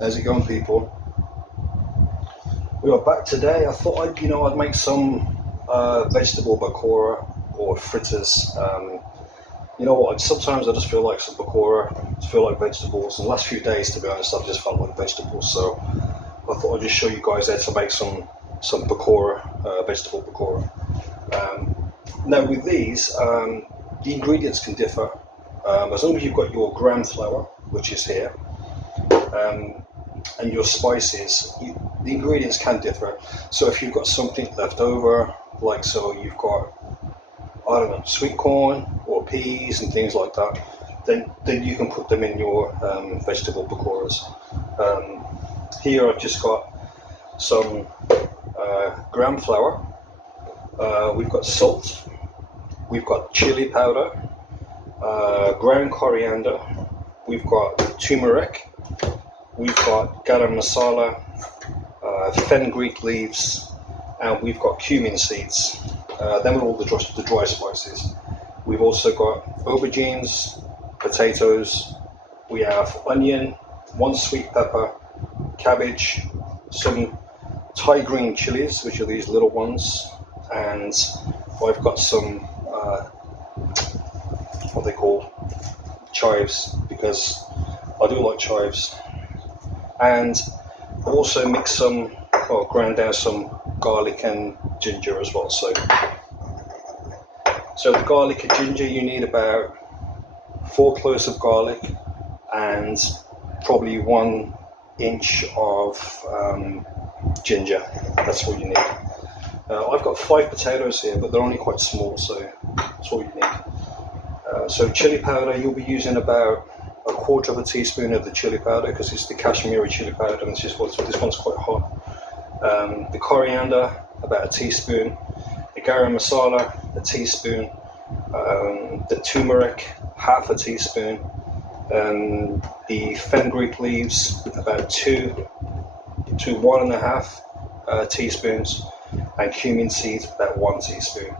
How's it going, people? We are back today. I thought I'd make some vegetable pakora or fritters. You know what? Sometimes I just feel like some pakora. I feel like vegetables. In the last few days, to be honest, I've just felt like vegetables. So I thought I'd just show you guys how to make some pakora, vegetable pakora. Now with these, the ingredients can differ. As long as you've got your gram flour, which is here, and your spices, the ingredients can differ. So if you've got something left over, like so you've got, I don't know, sweet corn or peas and things like that, then you can put them in your vegetable pakoras. Here I've just got some gram flour, we've got salt, we've got chili powder, ground coriander, we've got turmeric, we've got garam masala, fenugreek leaves, and we've got cumin seeds. Then with all the dry spices. We've also got aubergines, potatoes, we have onion, 1 sweet pepper, cabbage, some Thai green chilies, which are these little ones, and I've got some what they call chives, because I do like chives, and also mix some, or ground down some garlic and ginger as well. So the garlic and ginger, you need about 4 cloves of garlic and probably 1 inch of ginger. That's what you need. I've got 5 potatoes here, but they're only quite small, so that's all you need. So chili powder, you'll be using about 1/4 teaspoon of the chili powder, because it's the Kashmiri chili powder, and this one's quite hot. The coriander, about 1 teaspoon. The garam masala, 1 teaspoon. The turmeric, 1/2 teaspoon. The fenugreek leaves, about 2 to 1.5 teaspoons, and cumin seeds, about 1 teaspoon.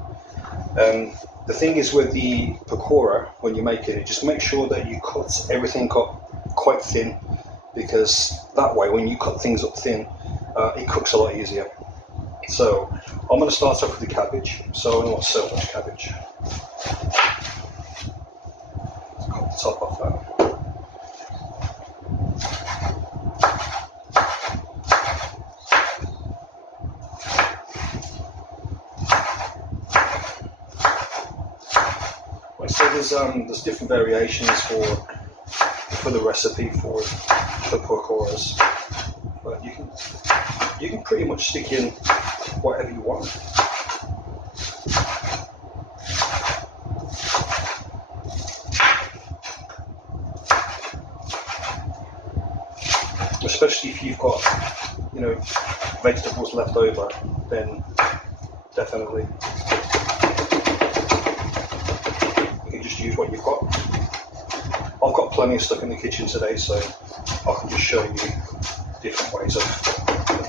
The thing is with the pakora, when you make it, just make sure that you cut everything up quite thin, because that way when you cut things up thin, it cooks a lot easier. So I'm going to start off with the cabbage. So I don't want so much cabbage. Let's cut the top off that. There's different variations for the recipe for pakoras, but you can pretty much stick in whatever you want. Especially if you've got, vegetables left over, then definitely just use what you've got. I've got plenty of stuff in the kitchen today, so I can just show you different ways of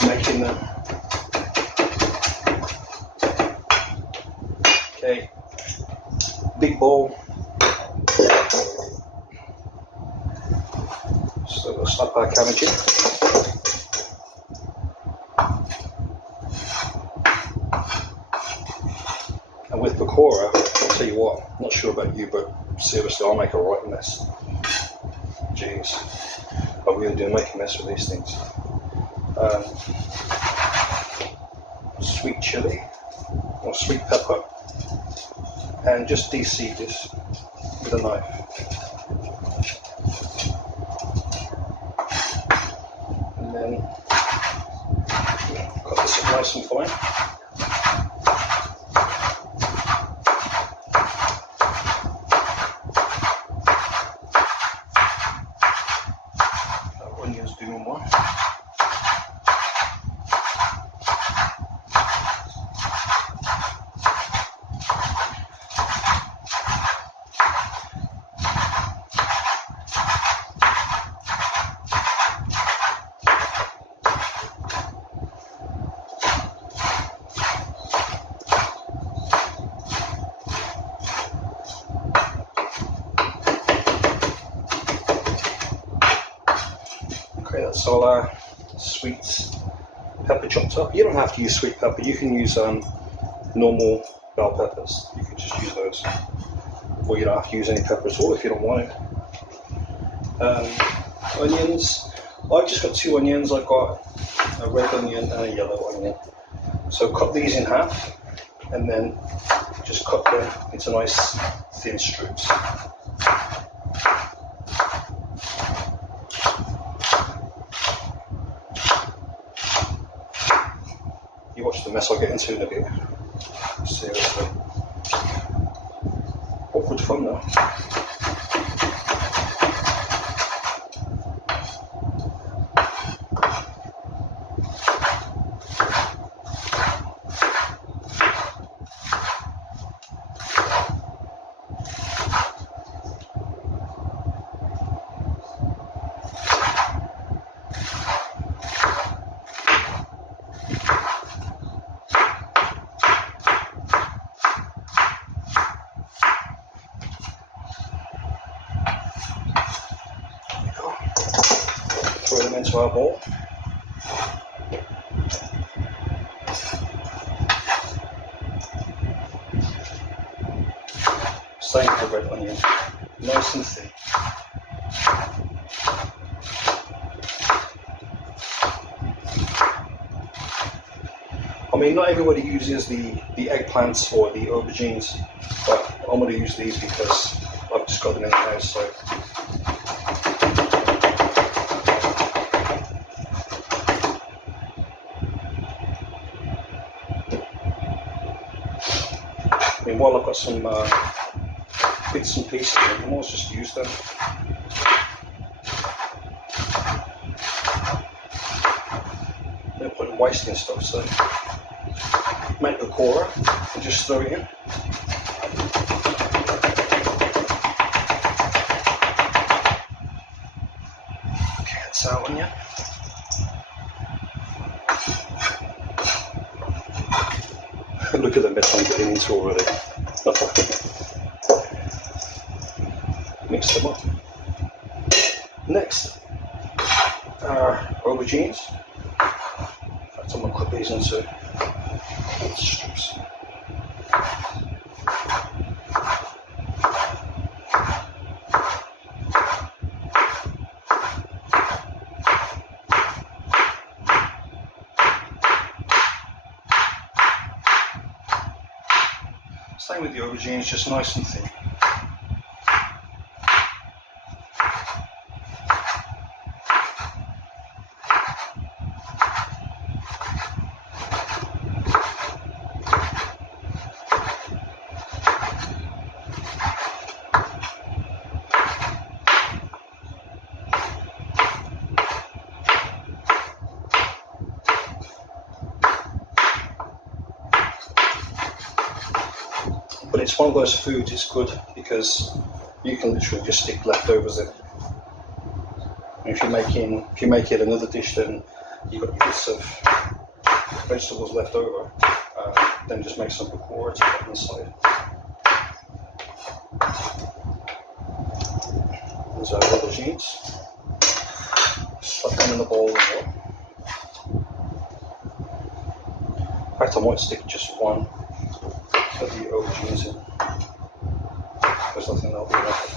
making them. Okay, big bowl. So we'll slap our cabbage in. And with pakora, I'll tell you what, I'm not sure about you, but seriously, I'll make a right mess. Jeez, I really do make a mess with these things. Sweet chili, or sweet pepper, and just de-seed this with a knife. And then cut this up nice and fine. Onions doing one. Okay, that's all our sweet pepper chopped up. You don't have to use sweet pepper, you can use normal bell peppers. You can just use those. Or you don't have to use any pepper at all if you don't want it. Onions. I've just got 2 onions. I've got a red onion and a yellow onion. So cut these in half and then just cut them into nice thin strips. You watch the mess I'll get into in a bit. Seriously. Awkward fun though. Throw them into our bowl. Same with the red onion, nice and thin. I mean, not everybody uses the eggplants or the aubergines, but I'm going to use these because I've just got them in the house. So. While I've got some bits and pieces, I can always just use them. No point in wasting stuff, so make Pakora and just throw it in. Okay, that's our onion. Look at the mess I'm getting into already. Mix them up. Next, our aubergines. In fact, I'm going to cut these into strips. Same with the aubergines, just nice and thin. But it's one of those foods, it's good because you can literally just stick leftovers in. And if you make it another dish, then you've got your bits of vegetables left over, then just make some pakora to put inside. There's our aubergines. Slap them in the bowl as well. In fact, I might stick just one of the aubergines in, because I think that'll be enough.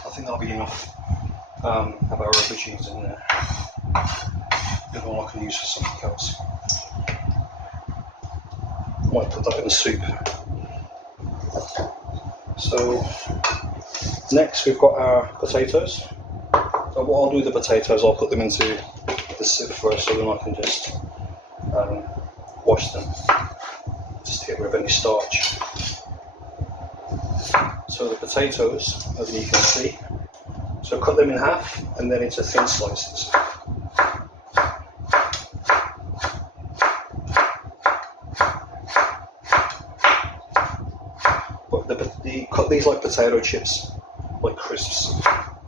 I think that'll be enough of our aubergines in there. The other one I can use for something else. Might put that in the soup. So next we've got our potatoes. So what I'll do with the potatoes, I'll put them into the sieve first, so then I can just wash them, just to get rid of any starch. So the potatoes, as you can see, So cut them in half and then into thin slices. Cut these like potato chips, like crisps,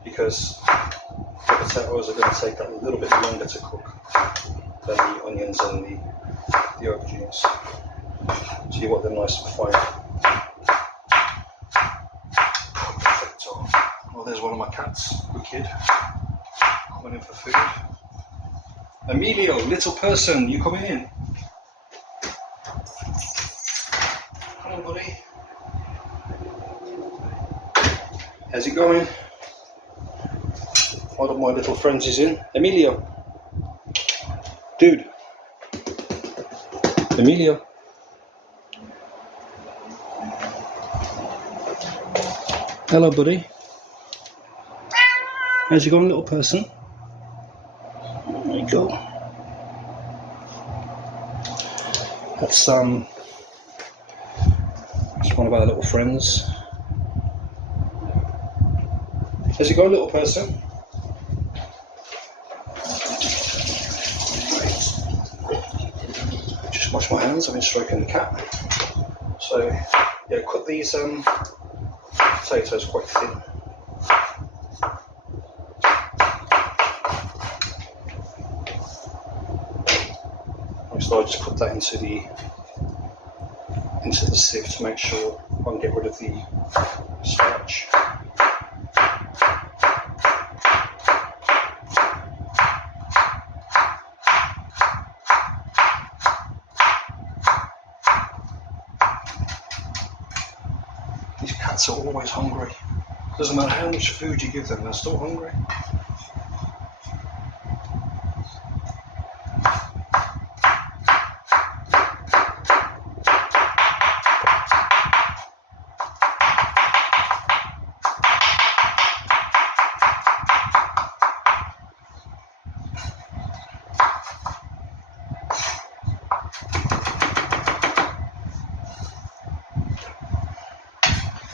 because the potatoes are going to take a little bit longer to cook than the onions and the aubergines. So you want them nice and fine. Perfecto. Oh, there's one of my cats, good kid, coming in for food. Emilio, little person, you coming in? Hello, buddy. How's it going? One of my little friends is in. Emilio. Dude. Emilio. Hello, buddy. How's it going, little person? There you go. That's one of our little friends. How's it going, little person? Just wash my hands, I've been stroking the cat. So, yeah, cut these potatoes quite thin. So I just put that into the sieve to make sure I can get rid of the starch. These cats are always hungry. Doesn't matter how much food you give them, they're still hungry.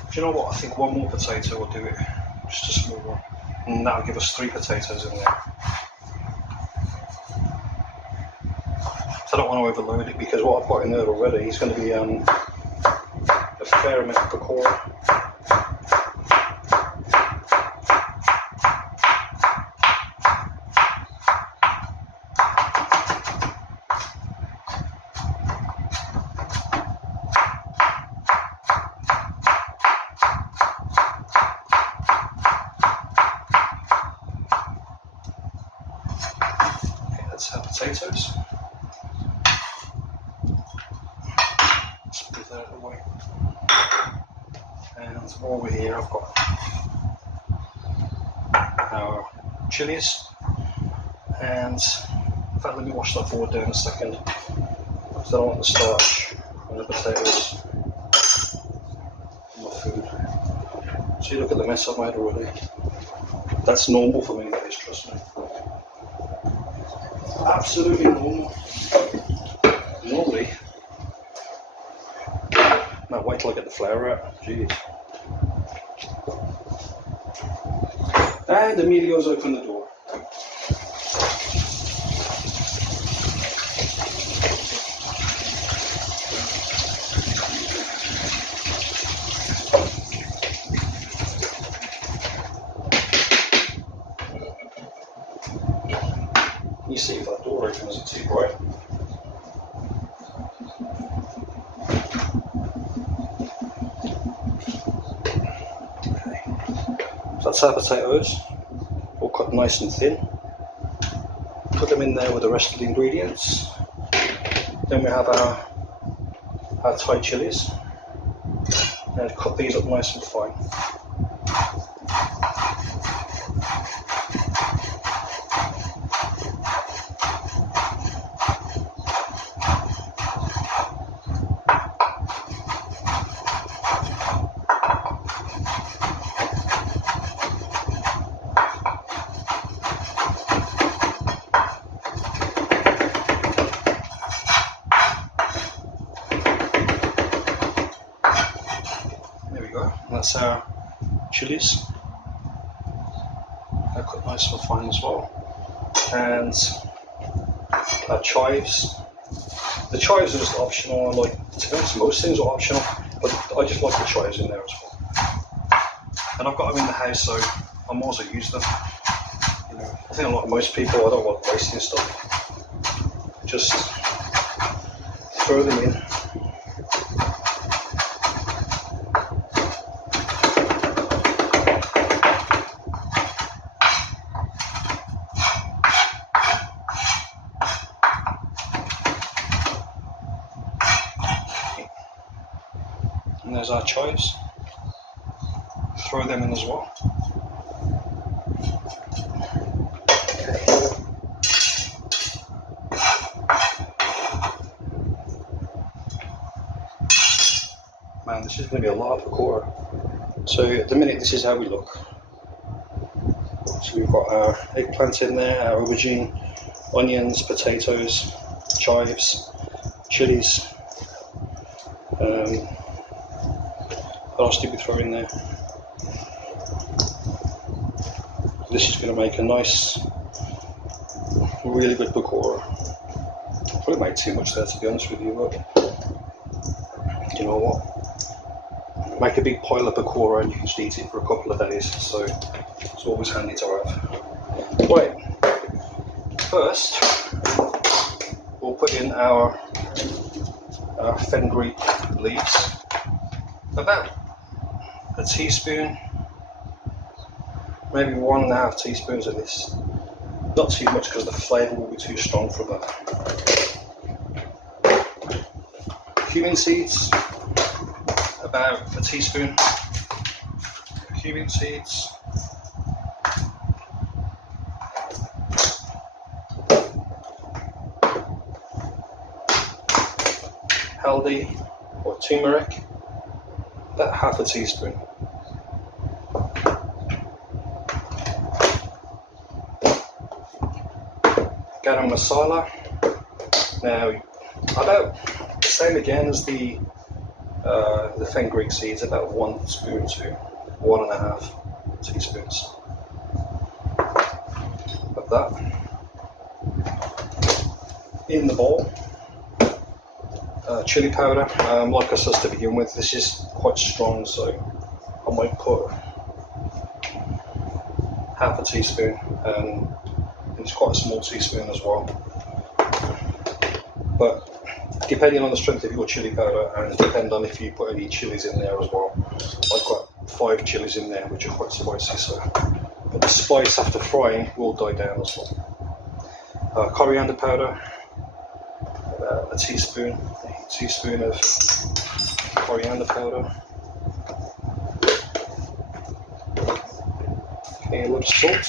Do you know what? I think one more potato will do it. Just a small one. And that'll give us 3 potatoes in there. So I don't want to overload it because what I've got in there already is going to be a fair amount of Pakora. That's our potatoes. Let's move that out of the way. And over here I've got our chilies. And in fact, let me wash that board down a second because I don't want the starch and the potatoes in my food. So you look at the mess I've made already. That's normal for me, that is, trust me. Absolutely normal. Normally, now wait till I get the flour out. Jeez. And Emilio's opened the door. You see if that door opens, it's too bright. Okay. So that's our potatoes, all cut nice and thin. Put them in there with the rest of the ingredients. Then we have our Thai chilies, and cut these up nice and fine. That's our chilies. nice and fine as well. And chives. The chives are just optional. To be honest, most things are optional, but I just like the chives in there as well. And I've got them in the house, so I might as well use them. I think like most people, I don't like wasting stuff. Just throw them in. And there's our chives. Throw them in as well. Man, this is going to be a lot of pakora. So at the minute, this is how we look. So we've got our eggplant in there, our aubergine, onions, potatoes, chives, chilies. What else did we throw in there? This is going to make a nice, really good pakora. Probably made too much there, to be honest with you, but you know what? Make a big pile of pakora and you can just eat it for a couple of days, so it's always handy to have. Right, first we'll put in our fenugreek leaves, about a teaspoon, maybe 1.5 teaspoons of this. Not too much because the flavour will be too strong for that. Cumin seeds, about a teaspoon. Cumin seeds. Haldi or turmeric, about 1/2 teaspoon. Garam masala. Now, about the same again as the fenugreek seeds, about 1 spoon to 1.5 teaspoons of that in the bowl. Chili powder, like I said to begin with, this is quite strong, so I might put 1/2 teaspoon, and it's quite a small teaspoon as well. But depending on the strength of your chili powder, and depending on if you put any chilies in there as well. I've got 5 chilies in there, which are quite spicy, so but the spice after frying will die down as well. Coriander powder, about a teaspoon of coriander powder. Okay, a little salt.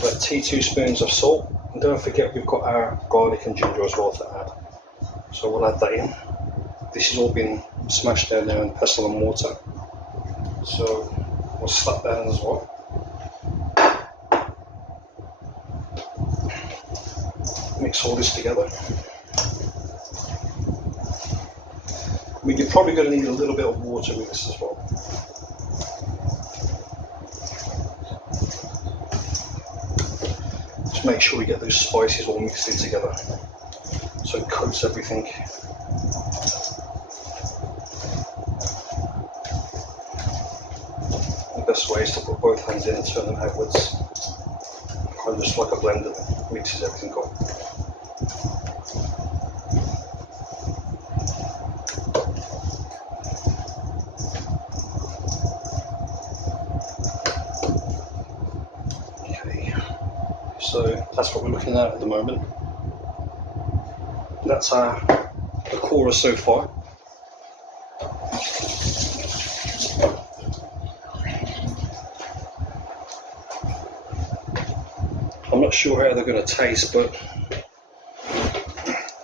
About 2 teaspoons of salt, and don't forget we've got our garlic and ginger as well to add, so we'll add that in. This has all been smashed down there in pestle and mortar, so we'll slap that in as well. Mix all this together. I mean, you're probably going to need a little bit of water with this as well. Make sure we get those spices all mixed in together so it coats everything. The best way is to put both hands in and turn them outwards, kind of just like a blender that mixes everything up. So that's what we're looking at the moment. That's our pakora so far. I'm not sure how they're going to taste, but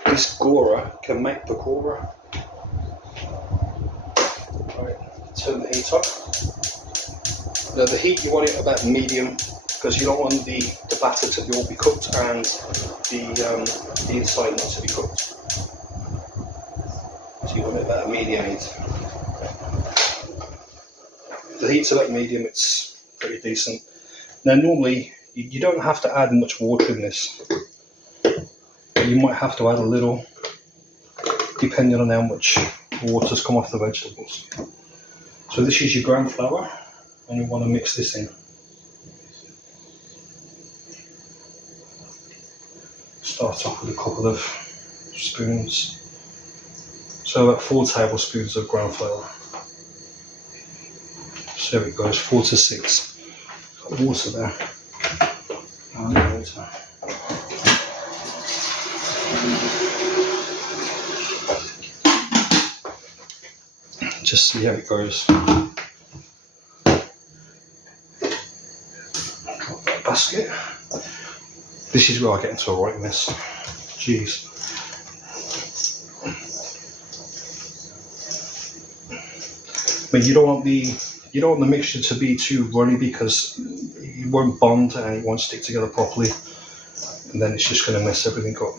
this Gora can make pakora. Right, turn the heat up. Now the heat, you want it about medium because you don't want the batter to all be cooked and the inside not to be cooked. So you want it at a medium heat. The heat's about medium, it's pretty decent. Now normally you don't have to add much water in this, but you might have to add a little depending on how much water's come off the vegetables. So this is your ground flour, and you want to mix this in. Start off with a couple of spoons. So about 4 tablespoons of ground flour. So there it goes, 4 to 6. Got water there. And water. Just see how it goes. Drop that basket. This is where I get into a right mess. Jeez. I mean, you don't want the mixture to be too runny because it won't bond and it won't stick together properly, and then it's just going to mess everything up.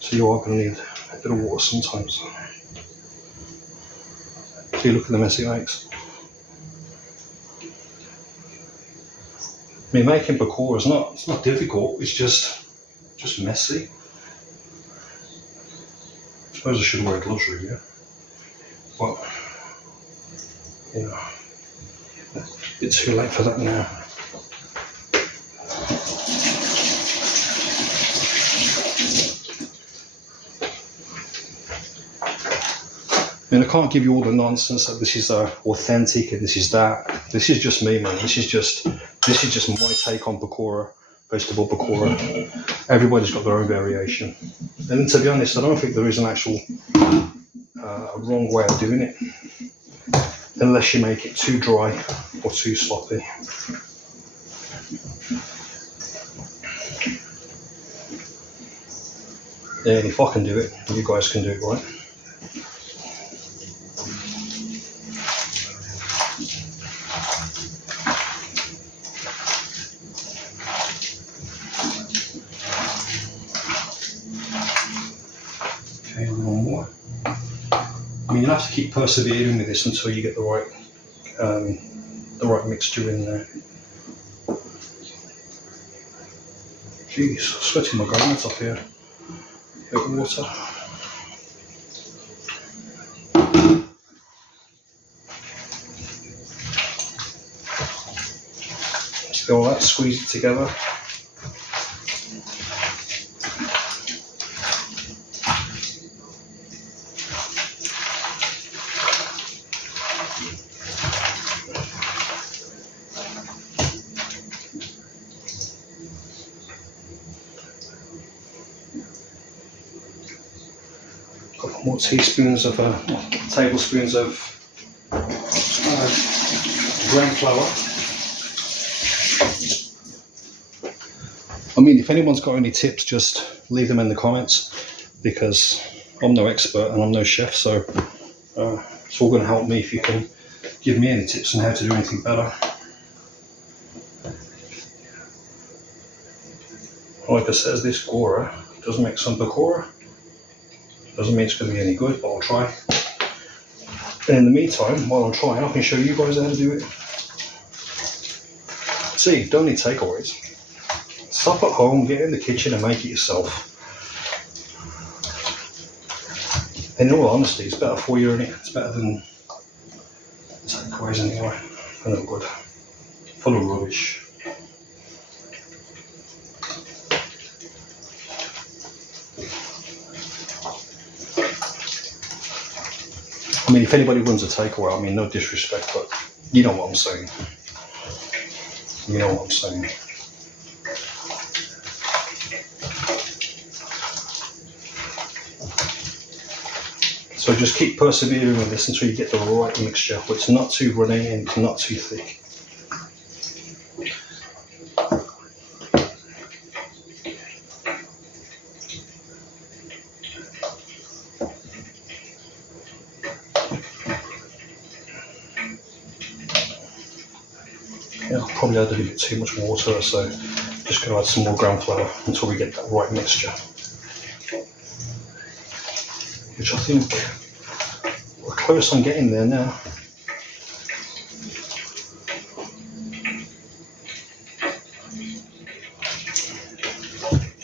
So you are going to need a bit of water sometimes. See, look at the mess it makes. I mean, making pakora it's not difficult. It's just messy. I suppose I should wear gloves really, yeah. But you know, it's too late for that now. I mean, I can't give you all the nonsense that this is authentic and this is that. This is just me, man. This is just my take on pakora, vegetable pakora. Everybody's got their own variation. And to be honest, I don't think there is an actual wrong way of doing it, unless you make it too dry or too sloppy. Yeah, and if I can do it, you guys can do it, right? Okay, a little more. I mean, you have to keep persevering with this until you get the right mixture in there. Jeez, sweating my garments off here. A bit of water. Just go all that, squeeze it together. Couple more tablespoons of ground flour. I mean, if anyone's got any tips, just leave them in the comments, because I'm no expert and I'm no chef, so it's all going to help me if you can give me any tips on how to do anything better. Like I said, this Gora does make some pakora. Doesn't mean it's going to be any good, but I'll try. And in the meantime, while I'm trying, I can show you guys how to do it. See, don't need takeaways. Stop at home, get in the kitchen and make it yourself. And in all honesty, it's better for you, isn't it? It's better than takeaways anyway. They're not good. Full of rubbish. I mean, if anybody runs a takeaway, I mean, no disrespect, but you know what I'm saying. You know what I'm saying. So just keep persevering with this until you get the right mixture, where it's not too runny and it's not too thick. I'll probably added a bit too much water, so just going to add some more gram flour until we get that right mixture, which I think we're close on getting there now.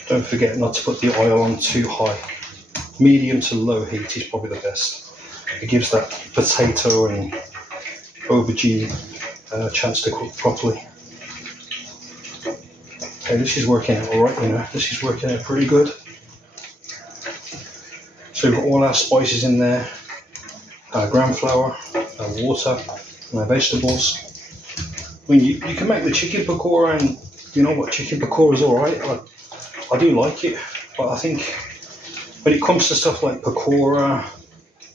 Don't forget not to put the oil on too high. Medium to low heat is probably the best. It gives that potato and aubergine a chance to cook properly. Okay, this is working out alright, you know, this is working out pretty good. So we've got all our spices in there, our gram flour, our water, and our vegetables. I mean, you can make the chicken pakora, and you know what, chicken pakora is alright. I do like it, but I think when it comes to stuff like pakora,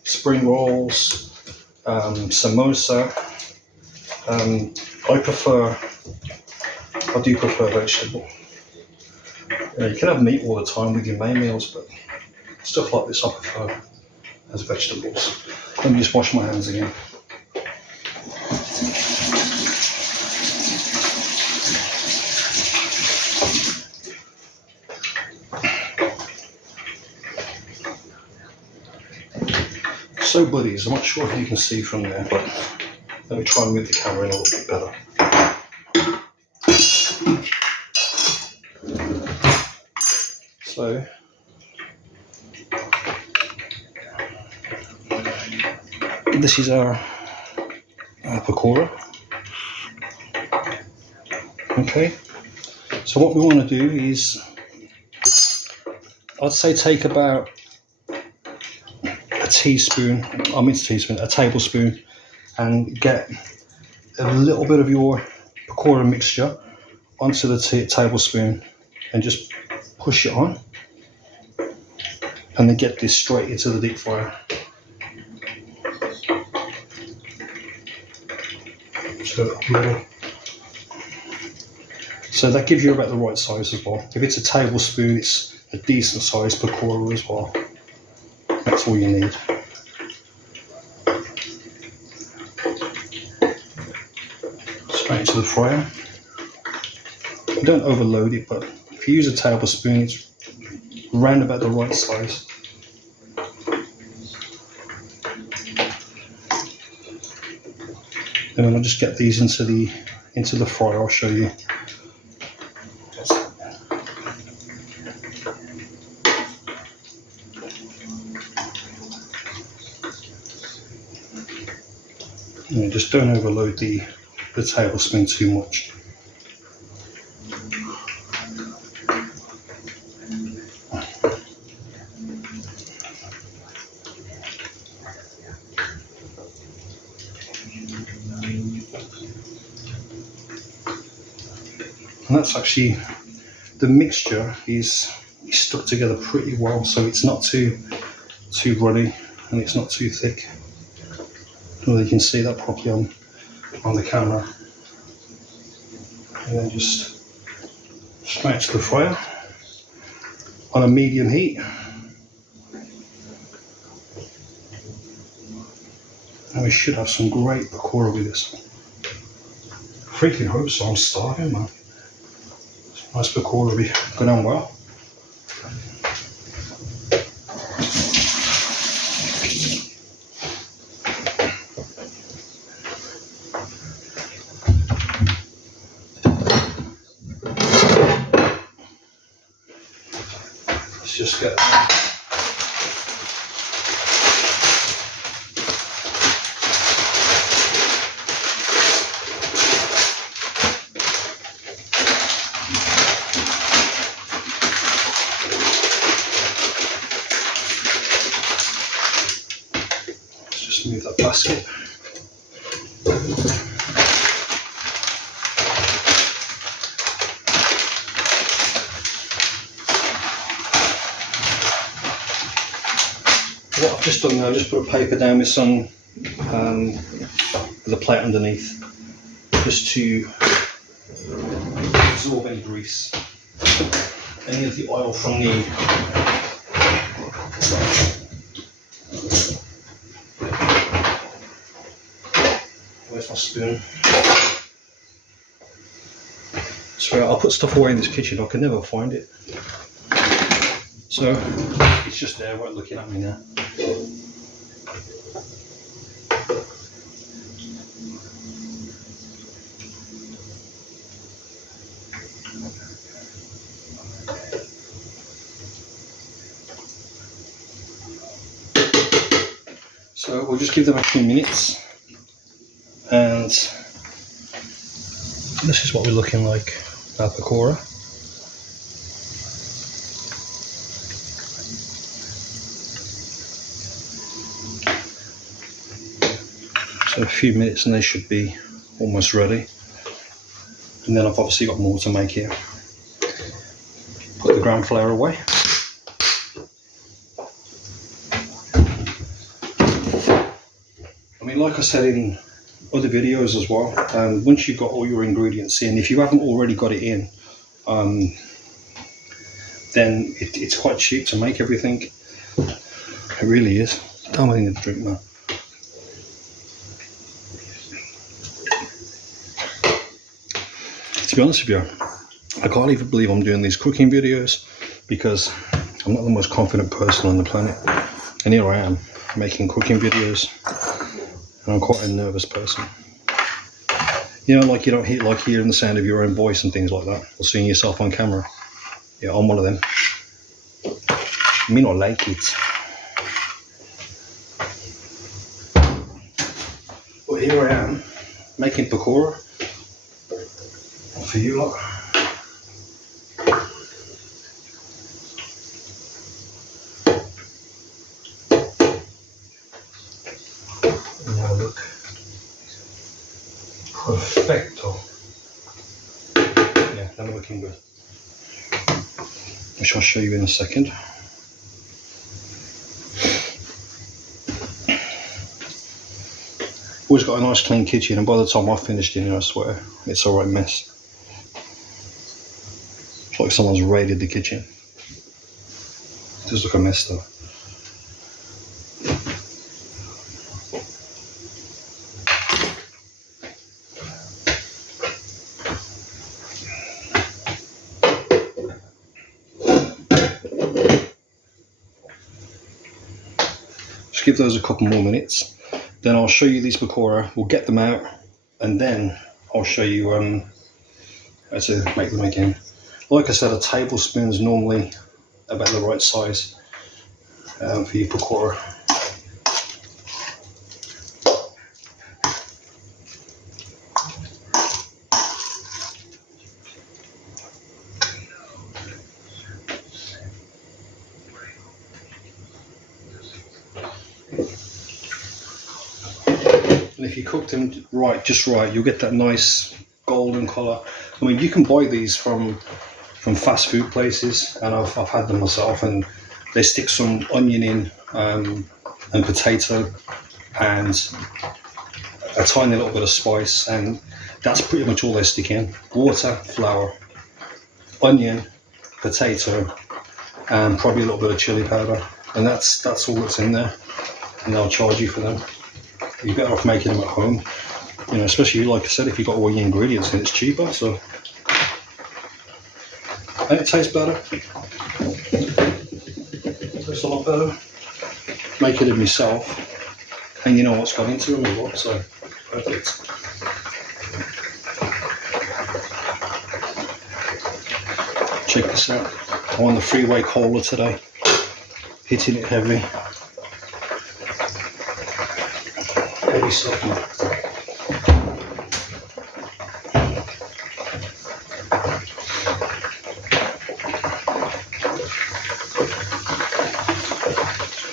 spring rolls, samosa, I do prefer vegetable. You can have meat all the time with your main meals, but stuff like this I prefer as vegetables. Let me just wash my hands again. So buddies, I'm not sure if you can see from there, but let me try and move the camera in a little bit better. So, this is our pakora. Okay, so what we want to do is, I'd say take about a tablespoon, and get a little bit of your pakora mixture onto the tablespoon and just push it on, and then get this straight into the deep fryer. So that gives you about the right size as well. If it's a tablespoon, it's a decent size pakora as well. That's all you need. Straight into the fryer. Don't overload it, but if you use a tablespoon, it's round about the right size. And then I'll just get these into the fryer. I'll show you. And just don't overload the tablespoon too much. And that's actually, the mixture is stuck together pretty well, so it's not too runny and it's not too thick. Well, you can see that properly on the camera. And then just straight to the fryer on a medium heat. And we should have some great pakora with this. Freaking hope so, I'm starving, man. Nice pakora will be going on well. Let's just get move that basket. What I've just done now, I just put a paper down with some with a plate underneath, just to absorb any grease, any of the oil from the where's my spoon? So I'll put stuff away in this kitchen, I can never find it. So it's just there, right, looking at me now. So we'll just give them a few minutes, and this is what we're looking like, our Pakora. So a few minutes and they should be almost ready. And then I've obviously got more to make here. Put the ground flour away. I mean, like I said in other videos as well, once you've got all your ingredients in, if you haven't already got it in, then it's quite cheap to make everything. It really is. Damn, I need a drink now. To be honest with you, I can't even believe I'm doing these cooking videos, because I'm not the most confident person on the planet, and here I am making cooking videos, and I'm quite a nervous person. You know, like you don't like hearing the sound of your own voice and things like that, or seeing yourself on camera. Yeah, I'm one of them. I mean, I like it. But here I am making Pakora for you lot. Have a look. Perfecto. Yeah, they're looking good. Which I'll show you in a second. Always got a nice clean kitchen, and by the time I've finished in here, I swear, it's a right mess. It's like someone's raided the kitchen. It does look a mess though. Just give those a couple more minutes. Then I'll show you these Pakora, we'll get them out, and then I'll show you how to make them again. Like I said, a tablespoon is normally about the right size for your Pakora. And if you cook them right, just right, you'll get that nice golden colour. I mean, you can buy these from fast food places, and I've had them myself, and they stick some onion in and potato and a tiny little bit of spice, and that's pretty much all they stick in. Water, flour, onion, potato, and probably a little bit of chili powder, and that's all that's in there, and they'll charge you for them. You're better off making them at home, you know, especially like I said, if you've got all your ingredients in, it's cheaper, so. And it tastes better. Tastes a lot better. Making them myself, and you know what's gone into them and what, so perfect. Check this out. I'm on the freeway cola today, hitting it heavy. Heavy stuff now.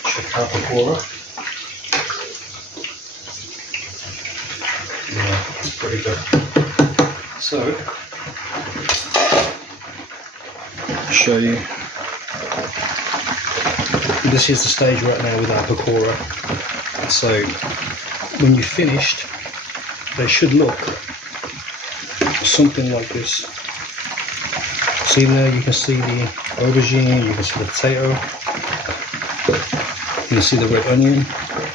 Check out the Gora. Yeah, it's pretty good. So, I'll show you. This is the stage right now with our Pakora. So, when you're finished, they should look something like this. See there, you can see the aubergine, you can see the potato, you can see the red onion,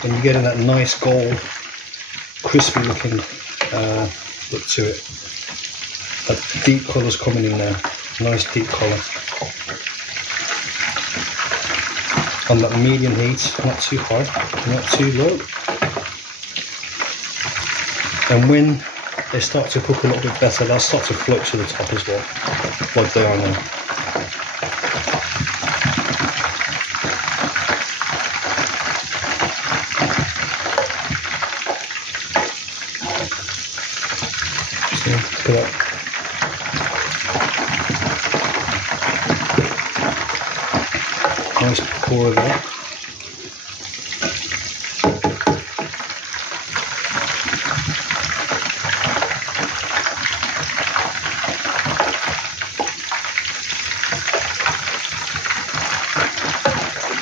and you're getting that nice gold, crispy looking look to it. That deep colour's coming in now. Nice deep colour. On that medium heat, not too high, not too low. And when they start to cook a little bit better, they'll start to float to the top as well, like they are now. So, look at that. Nice pakora there.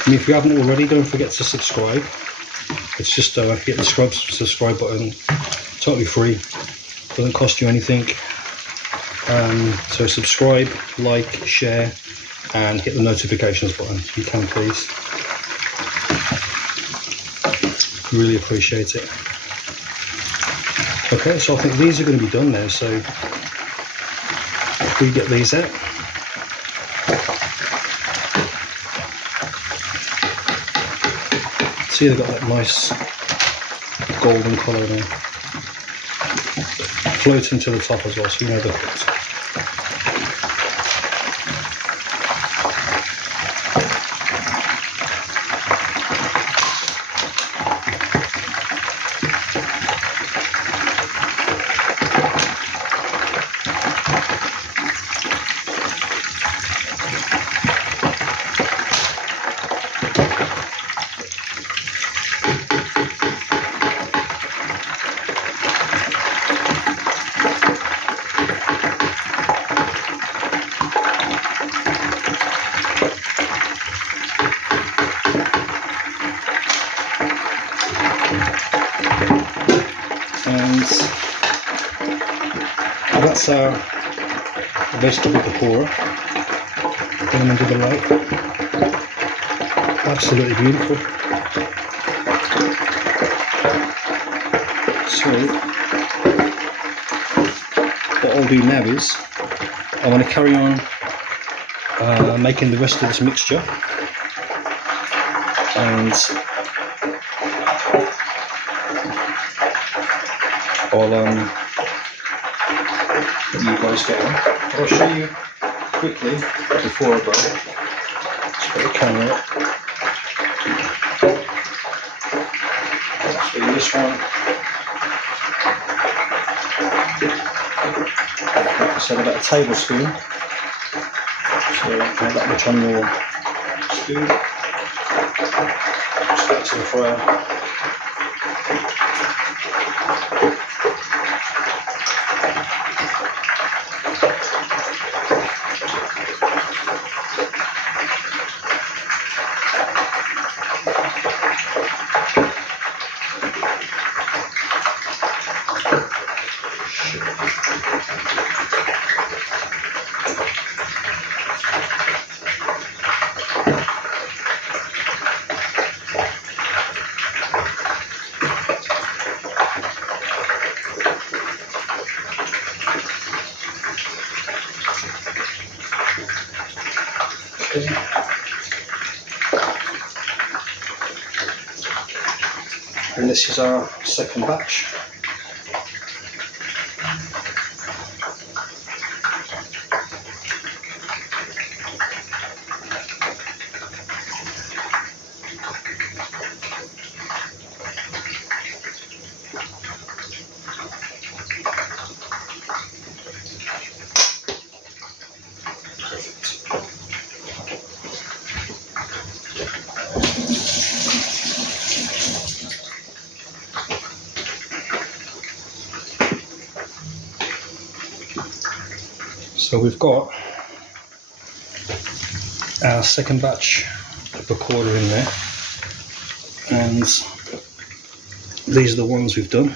And if you haven't already, don't forget to subscribe. It's just hit the subscribe button, totally free, doesn't cost you anything. So subscribe, like, share, and hit the notifications button if you can, please. Really appreciate it. Okay, so I think these are going to be done now, so if we get these out. See, they've got that nice golden colour there, floating to the top as well, so you know they're cooked. And that's our vegetable pakora going under the light. Absolutely beautiful. So what I'll do now is I want to carry on making the rest of this mixture, and I'll let you guys get on. I'll show you quickly before I go. Let's put the camera up. I'll show you this one. Like I said, about a tablespoon. So not that much on your spoon. Just get it to the fire. And this is our second batch. So we've got our second batch of pakora in there, and these are the ones we've done.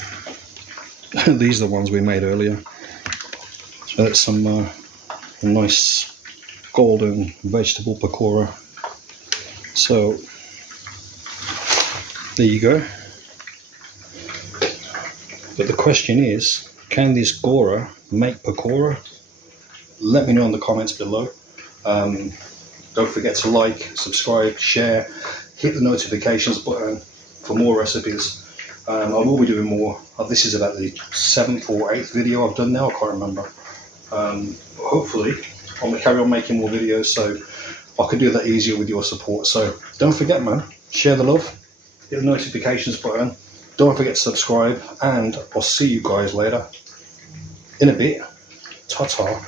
These are the ones we made earlier. So that's some nice golden vegetable pakora. So there you go. But the question is, can this Gora make pakora? let me know in the comments below. Don't forget to like, subscribe, share, hit the notifications button for more recipes. I will be doing more. This is about the 7th or 8th video I've done now, I can't remember. Hopefully I'm going to carry on making more videos so I can do that easier with your support. So don't forget, man, share the love, hit the notifications button, don't forget to subscribe, and I'll see you guys later in a bit. Ta-ta.